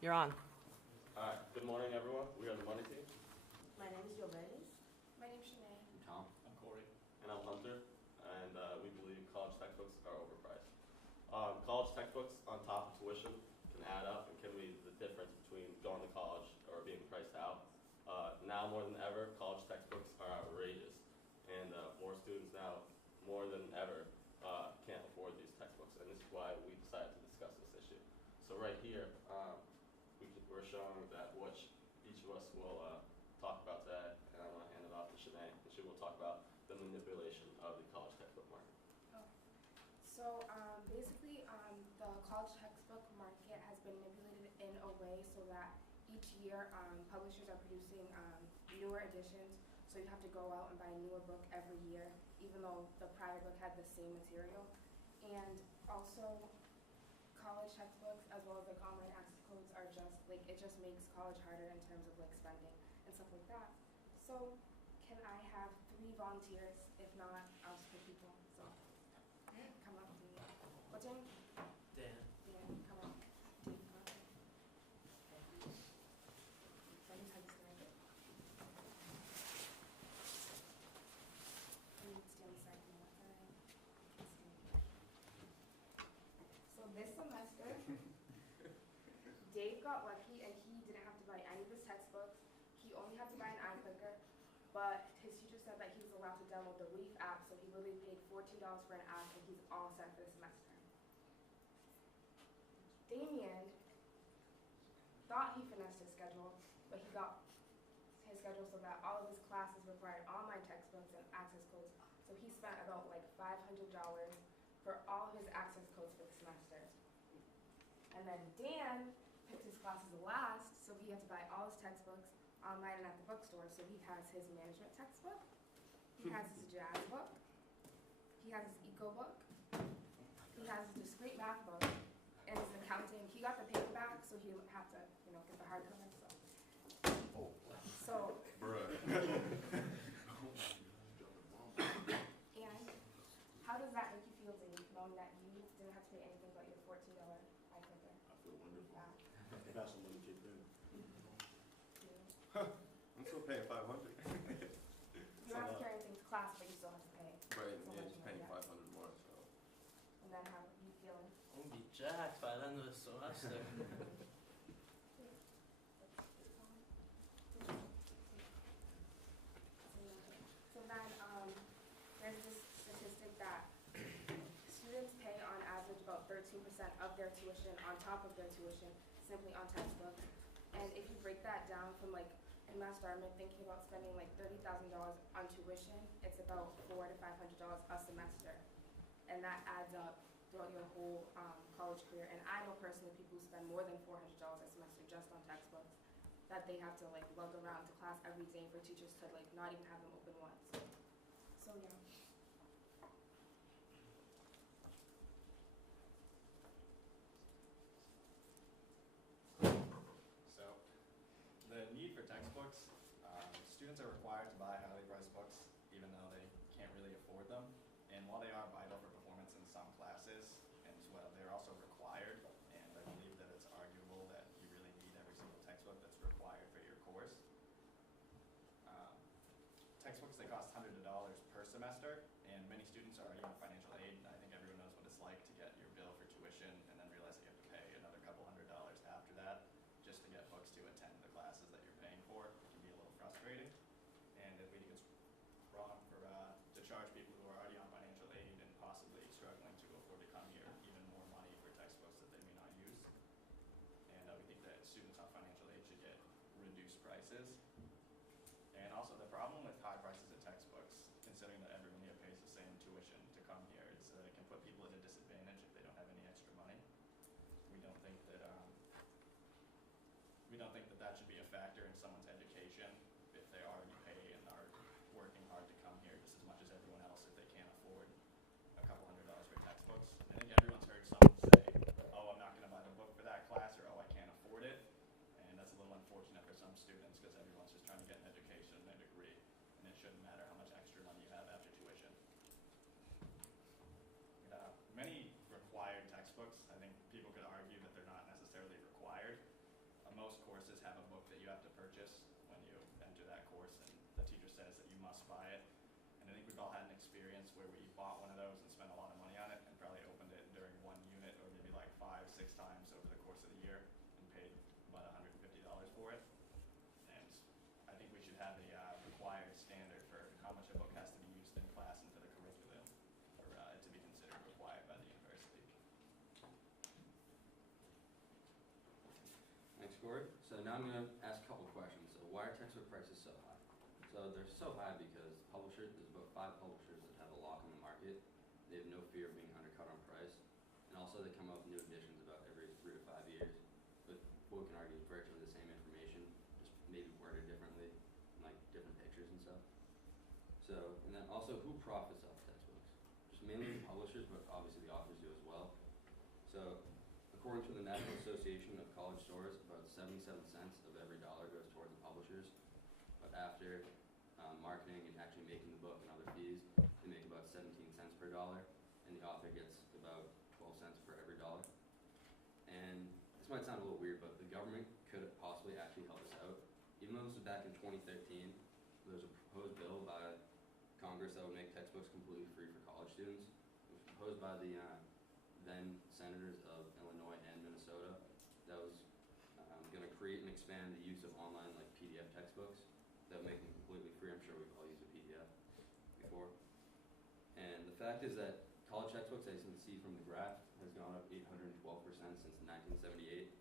You're on. All right. Good morning, everyone. We are the Money Team. My name is Giovanni. My name's Shanae. I'm Tom. I'm Corey. And I'm Hunter. And we believe college textbooks are overpriced. College textbooks on top of tuition can add up and can be the difference between going to college or being priced out. Now more than ever, college textbooks are outrageous. And more students now, more than ever, can't afford these textbooks. And this is why we decided to discuss this issue. So right here, we're showing that which each of us will talk about today. And I'm going to hand it off to Shanae, and she will talk about the manipulation of the college textbook market. So basically, the college textbook market has been manipulated in a way so that each year publishers are producing newer editions. So you have to go out and buy a newer book every year, even though the prior book had the same material. And also, college textbooks as well as like online access codes are just like it just makes college harder in terms of like spending and stuff like that. So can I have 3 volunteers? If not, I'll just pick people. So come up to me. What's your name? Dan. Dan, come up. Dan, come up. Let me tell you something. You need to stay on the side from that side. So this semester, Dave got lucky and he didn't have to buy any of his textbooks. He only had to buy an iClicker, but his teacher said that he was allowed to download the Leaf app, so he literally paid $14 for an app and he's all set for the semester. Damien thought he finessed his schedule, but he got his schedule so that all of his classes required online textbooks and access codes, so he spent about like $500 for all of his access codes for the semester. And then Dan picked his classes last, so he had to buy all his textbooks online and at the bookstore. So he has his management textbook, he has his jazz book, he has his eco book, he has his discrete math book, and his accounting. He got the paperback, so he didn't have to, get the hardcover. So Bruh. and how does that make you feel, Dave, knowing that you didn't have to pay anything but your $14 iClicker? I feel wonderful. Yeah. That's some money kicked in. Yeah. I'm still paying $500. You don't have to carry anything to class, but you still have to pay. Right, So yeah, much just more, paying yeah. $500 more, so. And then how are you feeling? I'm gonna be jacked by the end of the semester. So then there's this statistic that students pay on average about 13% of their tuition on top of their tuition simply on textbooks. And if you break that down from like UMass Dartmouth thinking about spending like $30,000 on tuition, it's about $400 to $500 a semester. And that adds up throughout your whole college career. And I know personally people who spend more than $400 a semester just on textbooks that they have to like lug around to class every day for teachers to like not even have them open once. So yeah. So, the need for textbooks, students are required to buy highly priced books even though they can't really afford them. And while they are vital for performance in some classes, and as well, they're also required. And I believe that it's arguable that you really need every single textbook that's required for your course. Textbooks, they cost hundreds of dollars per semester, and many students are already on financial aid. And I think everyone knows what it's like to get your bill for tuition and then realize that you have to pay another couple $100s after that just to get books to attend the classes that you're paying for. It can be a little frustrating, and we think it's wrong to charge people who are already on financial aid and possibly struggling to afford to come here even more money for textbooks that they may not use. And we think that students on financial aid should get reduced prices. And also the problem with high prices of textbooks, considering that everyone here pays the same tuition to come here, is that it can put people at a disadvantage if they don't have any extra money. We don't think that that should be a factor in someone's education if they already pay and are working hard to come here just as much as everyone else if they can't afford a couple $100s for textbooks. I think everyone's heard someone say, oh, I'm not going to buy the book for that class, or oh, I can't afford it. And that's a little unfortunate for some students because everyone's just trying to get an education and a degree, and it shouldn't matter how much extra money you have after tuition. Many required textbooks, I think people could argue that they're not necessarily required. most courses have a book that you have to purchase when you enter that course, and the teacher says that you must buy it. And I think we've all had an experience where we bought one of those and spent a lot of money on it and probably opened it during one unit or maybe like 5-6 times over the course of the year and paid about $150 for it. And I think we should have a required standard for how much a book has to be used in class and for the curriculum for it to be considered required by the university. Thanks, Corey. So now I'm going to ask a couple of questions. So why are textbook prices so high? So they're so high because publishers, there's about 5 publishers that have a lock on the market. They have no fear of being undercut on price. And also they come up with new editions about every 3 to 5 years. But we can argue virtually the same information, just maybe worded differently, like different pictures and stuff. So, and then also who profits off textbooks? Just mainly the publishers, but obviously the authors do as well. So according to the National Association of College Stores, about 77 cents of every dollar goes toward the publishers. But after marketing and actually making the book and other fees, they make about 17 cents per dollar, and the author gets about 12 cents for every dollar. And this might sound a little weird, but the government could possibly actually help us out. Even though this was back in 2013, there was a proposed bill by Congress that would make textbooks completely free for college students. It was proposed by the then senators of Illinois and Minnesota that was going to create and expand the use of online like PDF textbooks that would make them completely free. I'm sure we've all used a PDF before. And the fact is that college textbooks, as you can see from the graph, has gone up 812% since 1978.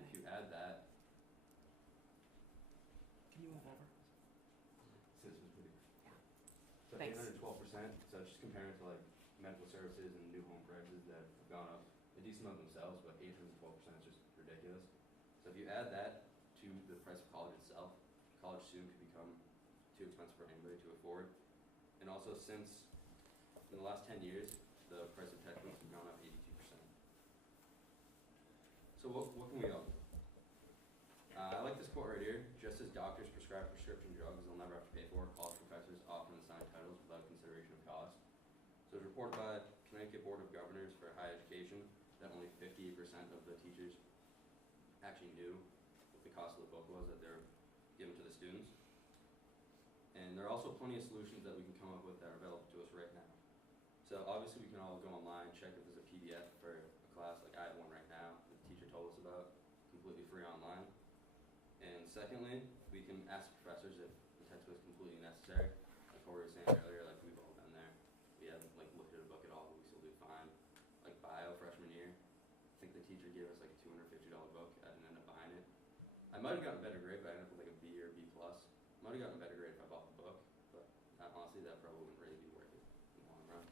If you add that, Can you move over? since it was pretty, so Thanks. 812%. So just comparing to like medical services and new home prices that have gone up a decent amount themselves, but 812% is just ridiculous. So if you add that to the price of college itself, college soon could become too expensive for anybody to afford. And also since in the last 10 years, the price of textbooks has gone up 82%. So what can we all do? I like this quote right here. Just as doctors prescribe prescription drugs they'll never have to pay for, college professors often assign titles without consideration of cost. So it was reported by Connecticut Board of Governors for Higher Education that only 58% of the teachers actually knew what the cost of the book was that they're given to the students. And there are also plenty of solutions that we can come up with that are available to us right now. So obviously we can all go online, check if there's a PDF for a class, like I have one right now that the teacher told us about, completely free online. And secondly, we can ask professors if the textbook is completely necessary. Like Corey was saying earlier, like we've all been there. We haven't like looked at a book at all, but we still do fine. Like bio freshman year, I think the teacher gave us like a $250 book. I didn't end up buying it. I might have gotten a better grade, but I ended up with like a B or a B+. Might have gotten a better grade if I bought the book, but honestly that probably wouldn't really be worth it in the long run.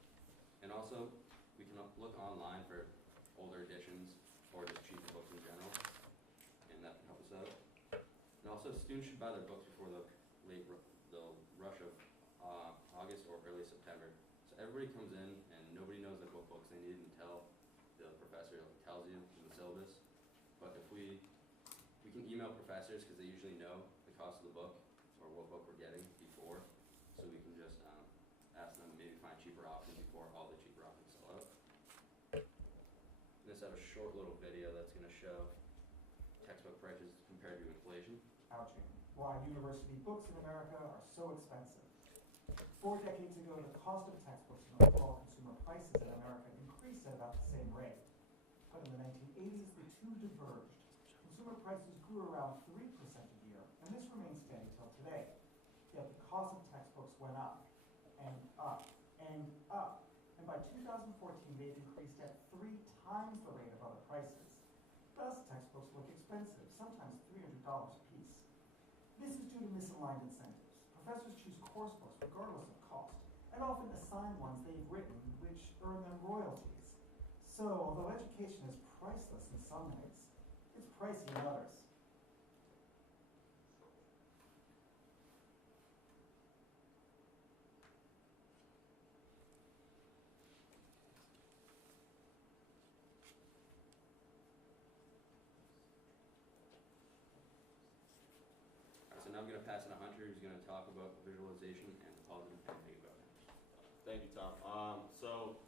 And also, we can look online for older editions or just cheaper books in general, and that can help us out. And also, students should buy their books before the rush of August or early September. So everybody comes in and nobody knows like what books they need until the professor tells you in the syllabus. But if we can email professors because they usually know the cost of the book or what book we're getting before, so we can just ask them to maybe find cheaper options before all the cheaper options sell out. This have a short little video that's going to show textbook prices compared to inflation. Ouching. Why university books in America are so expensive. 4 decades ago, the cost of textbooks and overall consumer prices in America increased at about the same rate. But in the 1980s, the two diverged. Consumer prices grew around 3% a year, and this remains steady till today. Yet the cost of textbooks went up, and up, and up. And by 2014, they've increased at 3 times the rate of other prices. Thus, textbooks look expensive, sometimes $300 a piece. This is due to misaligned incentives. Professors choose course books regardless of cost, and often assign ones they've written which earn them royalties. So, although education is priceless in some ways, it's pricey in others. So now I'm going to pass it to Hunter, who's going to talk about visualization and the positive and negative outcomes. Thank you, Tom. So,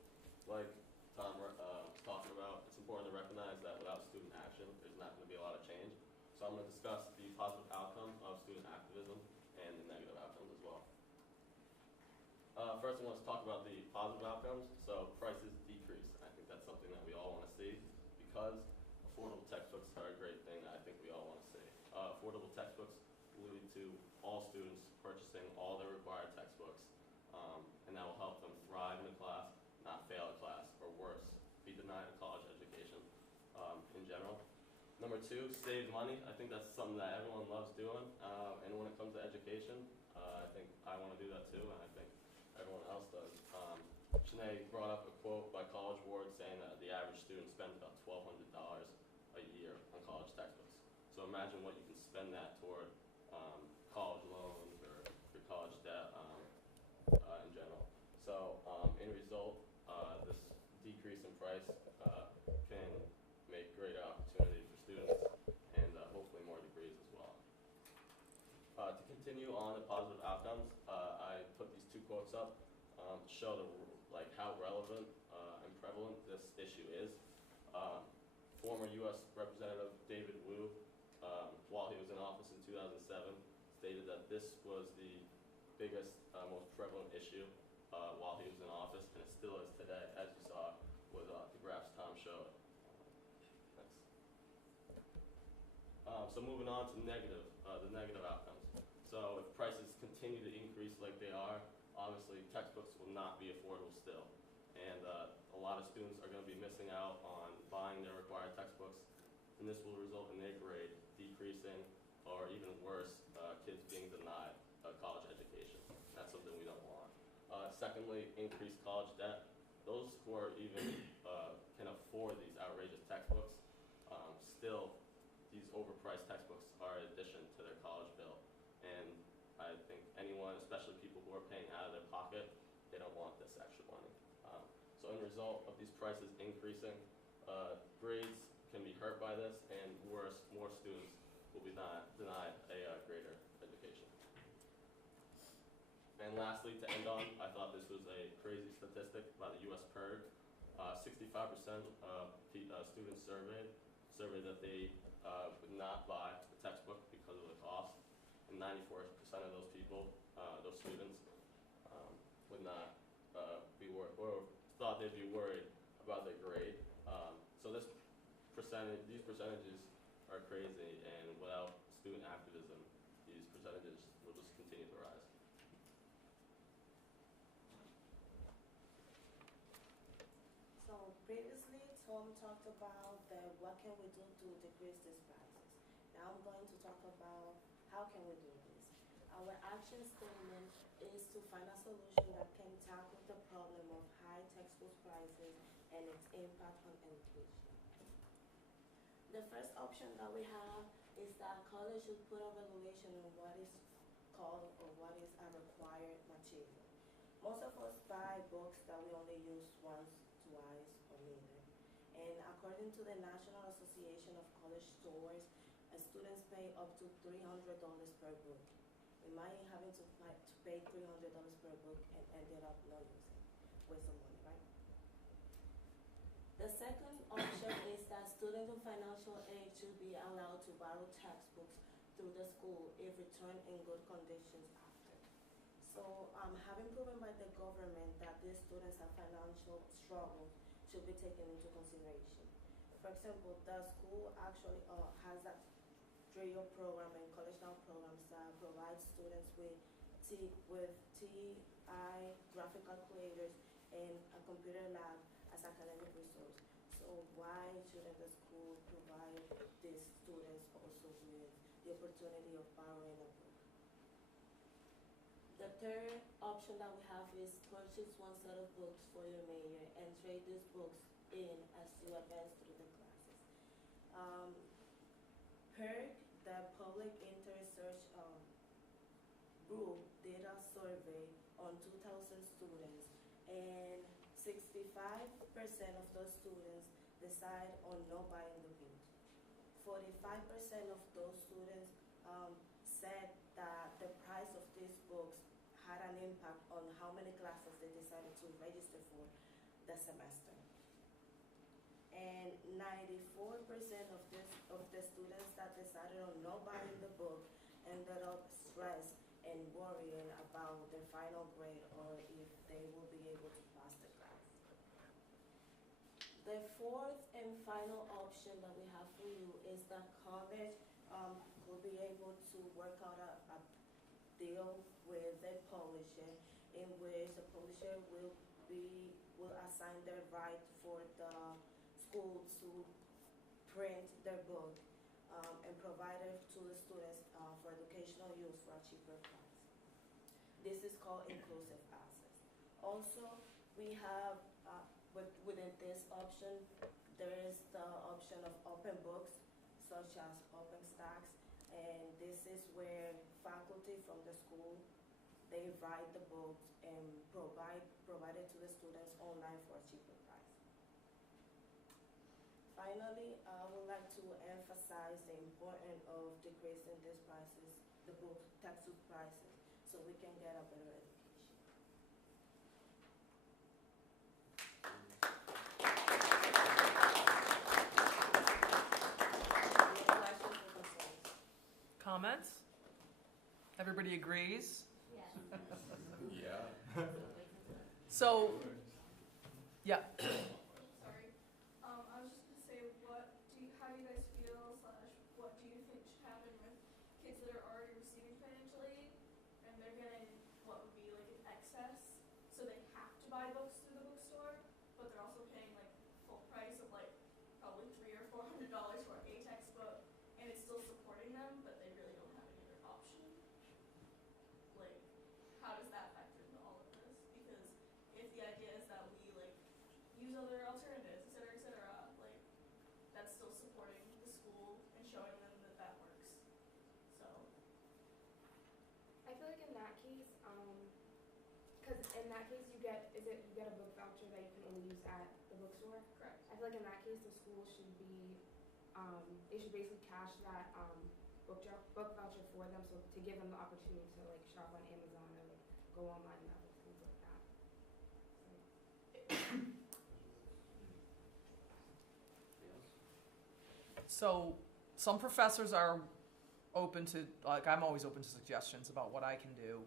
like Tom was talking about, it's important to recognize that without student action, there's not going to be a lot of change. So I'm going to discuss the positive outcomes of student activism and the negative outcomes as well. First, I want to talk about the positive outcomes. So prices decrease. I think that's something that we all want to see because affordable textbooks are a great thing that I think we all want to see. Affordable textbooks will lead to all students purchasing all their required textbooks, and that will help them thrive in a class, not fail a class, or worse, be denied a college education in general. Number two, save money. I think that's something that everyone loves doing, and when it comes to education, I think I want to do that too, and I think everyone else does. Shanae brought up a quote by College Board saying that the average student spends about $1,200 a year on college textbooks. So imagine what you can spend that toward college loans or your college debt in general. So in result, this decrease in price can make greater opportunity for students and hopefully more degrees as well. To continue on the positive outcomes, I put these two quotes up to show how relevant and prevalent this issue is. Former U.S. Representative David Wu, while he was in office in 2007, stated that this was the biggest, most prevalent issue while he was in office, and it still is today, as you saw with the graphs Tom showed. Next. So moving on to the negative outcomes. So if prices continue to increase like they are, obviously textbooks will not be affordable still. And a lot of students are going to be missing out on buying their required textbooks, and this will result in their grade decreasing, or even worse, kids being denied a college education. That's something we don't want. Secondly, increased college debt. Those who are even can afford these outrageous textbooks, still these overpriced textbooks are an addition to their college bill. And I think anyone, especially people who are paying out of their pocket, they don't want this extra money. So in result of these prices increasing, grades can be hurt by this, and worse, more students will be denied a greater education. And lastly, to end on, I thought this was a crazy statistic by the U.S. PIRG. 65% of students surveyed that they would not buy the textbook because of the cost, and 94% of those people, those students, would not be worried, or thought they'd be worried about their grade. So these percentages are crazy, and without student activism, these percentages will just continue to rise. So previously, Tom talked about what can we do to decrease these prices. Now I'm going to talk about how can we do this. Our action statement is to find a solution that can tackle the problem of high textbook prices and its impact on education. The first option that we have is that college should put a regulation on what is called or what is a required material. Most of us buy books that we only use once, twice, or neither. And according to the National Association of College Stores, students pay up to $300 per book. Imagine having to pay $300 per book and ended up not using it. Waste of money, right? The second option is that students with financial aid should be allowed to borrow textbooks through the school if returned in good conditions after. So having proven by the government that these students have financial struggles should be taken into consideration. For example, the school actually has a trio program and college now programs that provide students with TI, graphic calculators, and a computer lab as academic resource. So why shouldn't the school provide these students also with the opportunity of borrowing a book? The third option that we have is purchase one set of books for your major and trade these books in as you advance through the classes. PIRG, the Public Interest Search Group, did a survey on 2,000 students, and 65% of those students decide on not buying the book. 45% of those students said that the price of these books had an impact on how many classes they decided to register for the semester. And 94% of the students that decided on ended up stressed and worrying about their final grade or if they will be able to pass the class. The fourth and final option that we have for you is that college will be able to work out a deal with the publisher in which the publisher will assign the right for the school to print their book and provide it to the students for educational use for a cheaper price. This is called inclusive access. Also, we have within this option, there is the option of open books, such as OpenStax, and this is where faculty from the school, they write the books and provide it to the students online for a cheaper price. Finally, I would like to emphasize the importance of decreasing these prices, the book textbook prices, so we can get a better education. Any questions or concerns? Comments? Everybody agrees? Yeah. So, yeah. Sorry. I was just gonna say, how do you guys feel / what do you think should happen with kids that are already receiving financial aid and they're getting what would be like an excess, so they have to buy books through the bookstore, but they're also paying like full price of like probably $300 or $400 for a textbook, and it's still supporting them, but they really don't have any other option. Like, how does that factor into all of this? Because if the idea is that we like use other alternatives, et cetera, like that's still supporting the school and showing them that that works. So I feel like in that case, because in that case you get a book voucher that you can only use at the bookstore. correct. I feel like in that case the school should be, they should basically cash that book voucher for them, so to give them the opportunity to like shop on Amazon or like go online and other things like that. So some professors are open to, like I'm always open to suggestions about what I can do.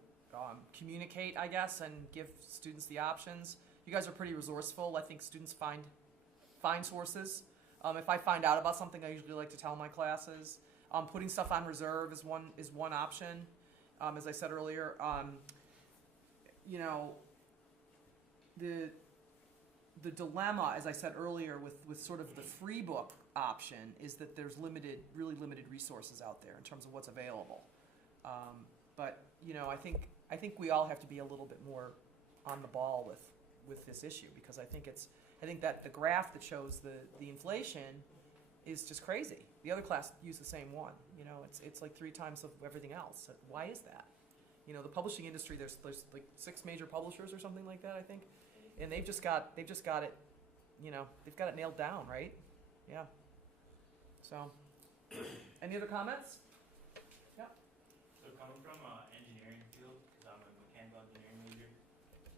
Communicate, I guess, and give students the options. You guys are pretty resourceful. I think students find sources. If I find out about something, I usually like to tell my classes. Putting stuff on reserve is one option. As I said earlier, you know, the dilemma, as I said earlier, with sort of the free book option is that there's really limited resources out there in terms of what's available. But you know, I think we all have to be a little bit more on the ball with this issue, because I think that the graph that shows the inflation is just crazy. The other class used the same one. You know, it's like 3 times of everything else. Why is that? You know, the publishing industry, there's like 6 major publishers or something like that, I think, and they've just got it, you know, they've got it nailed down, right? Yeah. So, any other comments? Yeah. So coming from engineering field, because I'm a mechanical engineering major,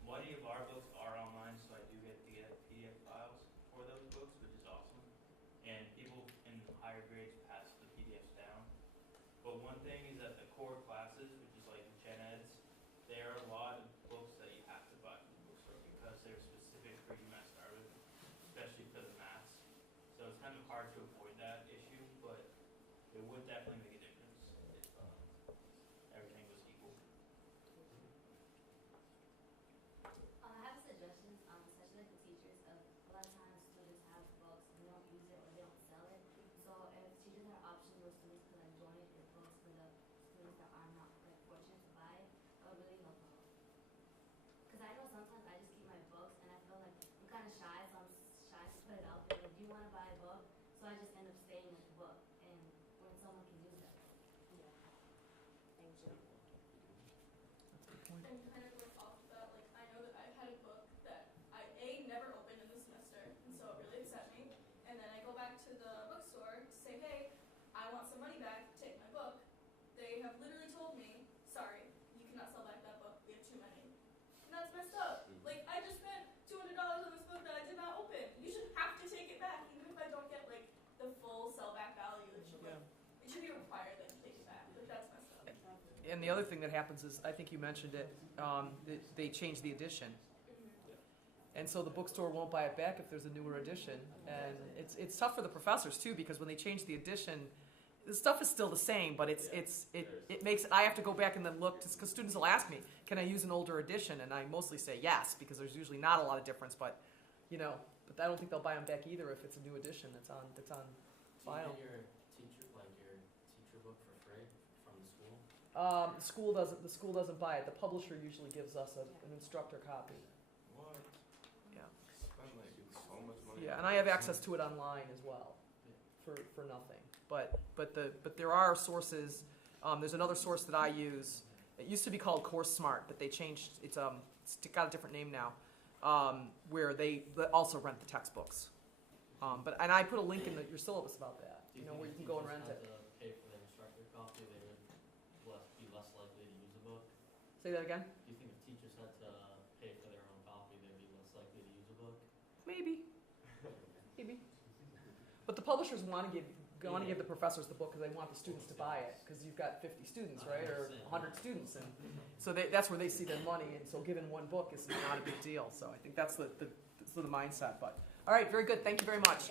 many of our books are online, so I do get to get PDF files for those books, which is awesome. And people in higher grades pass the PDFs down. But one thing is that the core classes, which is like gen eds, there are a lot of books that you have to buy from the bookstore because they're specific for UMass Dartmouth, especially for the maths. So it's kind of hard to avoid that issue, but it would definitely make a difference if everything was equal. I have suggestions, especially for teachers. A lot of times students have books and they don't use it or they don't sell it. So if teachers had options where students could like donate their books for the students that are not like fortunate to buy it, that would really help out. Because I know sometimes I just keep my books and I feel like I'm kind of shy, so I'm shy to put it out there. Like, do you want to buy a book? So I just end up staying with the book, and when someone can use it. Yeah. Thank you. And kind of like off of that, like I know that I've had a book that I never opened in the semester, and so it really upset me. And then I go back to the bookstore to say, hey, I want some money back, take my book. They have literally told me, sorry, you cannot sell back that book, we have too many. And that's messed up. Like I just spent $200 on this book that I did not open. You should have to take it back, even if I don't get like the full sell back value. It should, like, it should be required that you take it back. Like that's messed up. and the other thing that happens is, I think you mentioned it, they change the edition. And so the bookstore won't buy it back if there's a newer edition. And it's tough for the professors too, because when they change the edition, the stuff is still the same, but it makes, I have to go back and then look, because students will ask me, can I use an older edition? And I mostly say yes, because there's usually not a lot of difference, but I don't think they'll buy them back either if it's a new edition that's on file. Do you get your teacher book for free from the school? The school doesn't buy it. The publisher usually gives us an instructor copy. What? Yeah. Spend like so much money. Yeah, and I have access to it online as well, for nothing. But there are sources. There's another source that I use. It used to be called Course Smart, but they changed. It's got a different name now, where they also rent the textbooks. And I put a link in your syllabus about that. Where you can go and rent it. Do you think if teachers had to pay for the instructor copy, they would be less likely to use a book? Say that again. Do you think if teachers had to pay for their own copy, they'd be less likely to use a book? Maybe. But the publishers want to give the professors the book because they want the students to buy it, because you've got 50 students, right, or 100 students, and so that's where they see their money. And so giving one book is not a big deal. So I think that's the mindset. But all right, very good. Thank you very much.